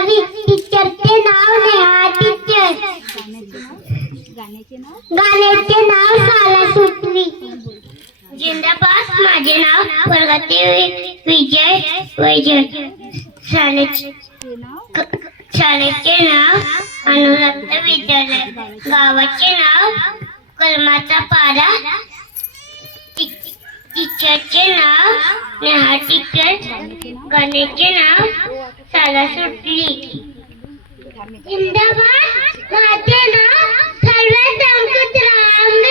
शेजारी टीचरचे नाव नेहा टीचर। गाण्याचे नाव गाण्याचे नाव साला सुटली जिंदाबाद माझे नाव वर्गाचे विजय वैजय। शाळेचे नाव अनुराध विद्यालय। गावाचे नाव कलमाचा पारा। टीचरचे नाव नेहा टीचर। गाण्याचे नाव साला सुटली जिंदाबाद माझे नाव सर्वात रांग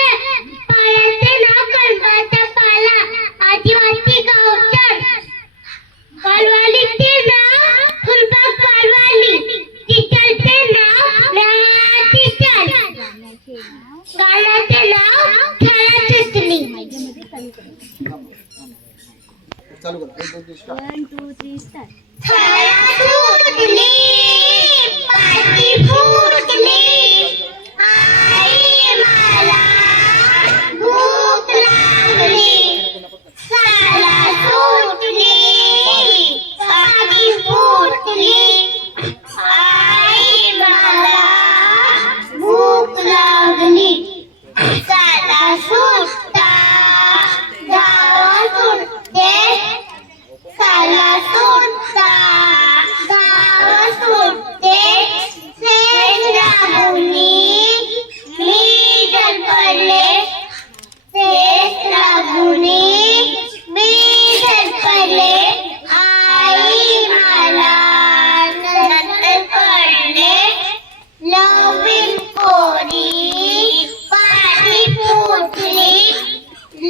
पाल्याचे नाव कलमाचा पाला आदिवासी गावचर कालवालीचे नाव फुलबाग कालवाली टीचरचे नाव नेहा टीचर गाण्याचे नाव खेळा माझ्यामध्ये चालू करा चालू करा एक दोन तीन start. One two three start खेळा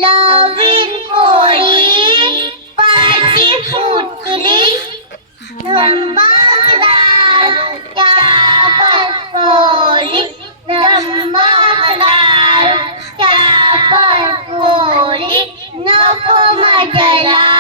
नवीन कोळी पाठी फुटली धंबाकोळी धंबाकोळी नको मजला.